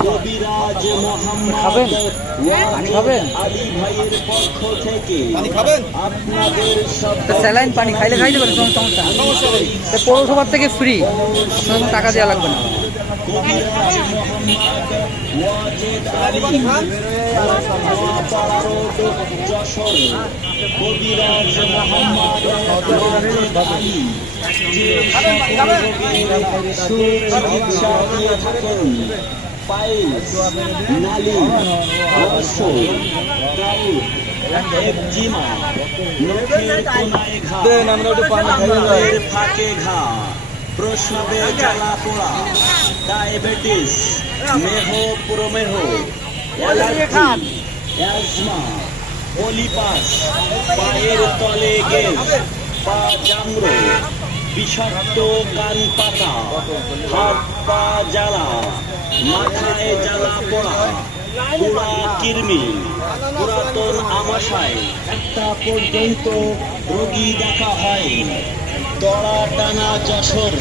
কবিরাজ মোহাম্মদ খাবেন? আলী ভাইয়ের পক্ষ থেকে খাবেন? আপনাদের স্যালাইন পানি খাইলে খাইতে পারে কোনো সমস্যা তো পৌরসভার থেকে ফ্রি কোনো টাকা দেওয়া লাগবে না। কবিরাজ মোহাম্মদ আলী যে সকল দিয়ে থাকেন। পাইলস নালী রস গাউট একজিমা ঘা। আঙুলের ফাঁকে ডায়াবেটিস মেহ প্রমেহ অ্যালার্জি অ্যাজমা পলিপাস পায়ের তলে গেজ পা বিষাক্ত কান পাতা হাত পা জ্বালা মাথায় জ্বালা পোড়া পোড়া কৃমি, পুরাতন আমাশায়। একটা পর্যন্ত রোগী দেখা হয়, দড়া টানা যশোর।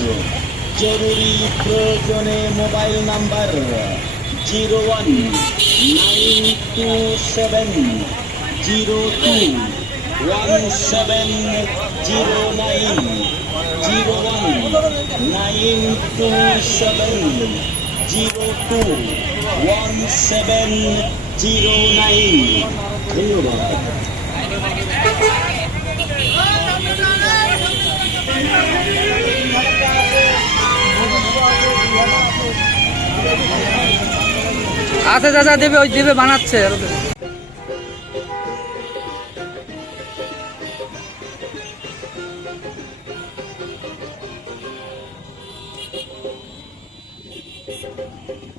জরুরি প্রয়োজনে mobile number zero one nine two seven zero two one seven zero nine zero one nine two seven. Zero two seven zero nine দেবে ওই দেবে বানাচ্ছে। বিসমিল্লাহির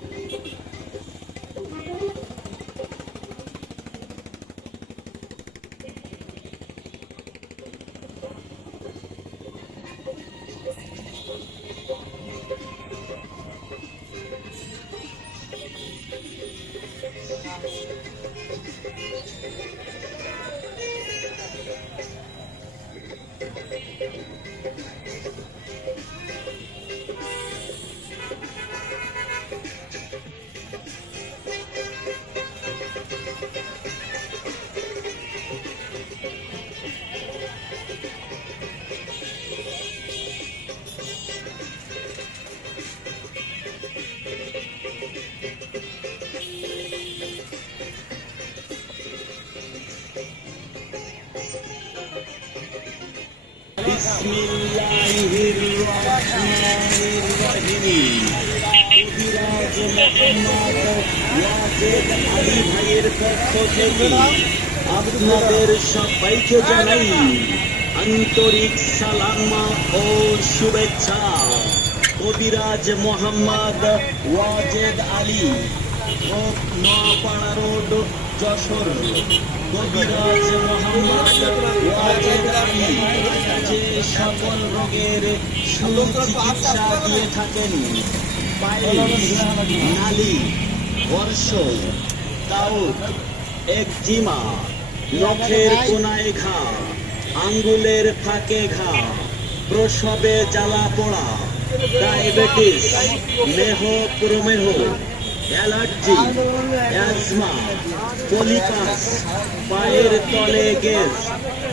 রহমানির আপনাদের সবাইকে জানাই আন্তরিক সালাম ও শুভেচ্ছা। কবিরাজ মোহাম্মদ ওয়াজেদ আলী নোয়াপাড়া রোড, যশোর। কবিরাজ মোহাম্মদ রোগের সুচিকিৎসা দিয়ে থাকেন নালী, বর্ষ কাউট একজিমা, নখের কোনায় ঘা, আঙ্গুলের ফাঁকে ঘা, প্রসবে জ্বালা পোড়া, ডায়াবেটিস, মেহ প্রমেহ, অ্যালার্জি, অ্যাজমা পলিপাস পায়ের তলে গেজ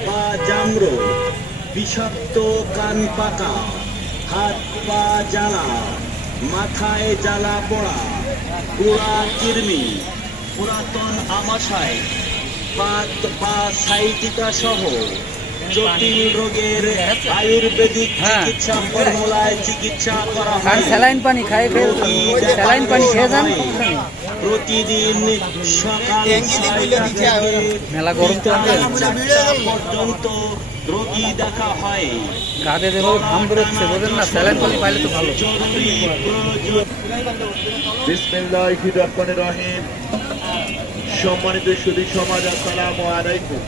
পা জামড় বিষাক্ত কান পাকা হাত পা জ্বালা মাথায় জ্বালা পোড়া পোড়া কৃমি পুরাতন আমাশায় পা পা সাইটিকা সহ জটিল রোগের আয়ুর্বেদিক হ্যাঁ। চিকিৎসা ফর্মুলায় চিকিৎসা করা হয়। স্যালাইন পানি খাই খেয়ে স্যালাইন পানি খেয়ে যান। প্রতিদিন সকাল মেলা গরম পর্যন্ত রোগী দেখা হয়। ঘাম বেরোচ্ছে বোঝেন না স্যালাইন পানি পাইলে তো ভালো। বিসমিল্লাহির রহমানির রহিম। সম্মানিত সুদী সমাজ আসসালামু আলাইকুম।